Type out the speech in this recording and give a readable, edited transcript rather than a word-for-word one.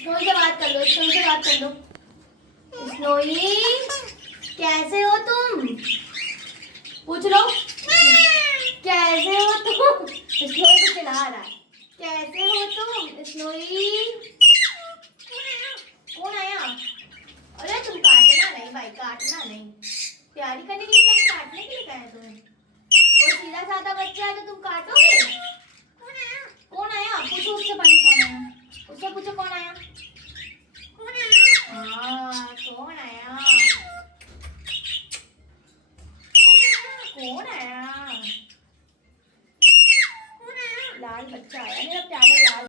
Snowy से बात कर लो, स्नोई से बात कर लो। स्नोई कैसे हो तुम? पूछ लो कैसे हो तुम? स्नोई को चिल्ला रहा है, कैसे हो तुम स्नोई? कौन आया? अरे तुम काटना नहीं भाई, काटना नहीं। प्यारी करने के लिए क्या है, काटने के लिए क्या है तुम्हें? वो सीधा साधा बच्चा है तो तुम काटोगे? कौन आया? पूछो उससे, पानी कौन आया, उससे पूछो कौन आया।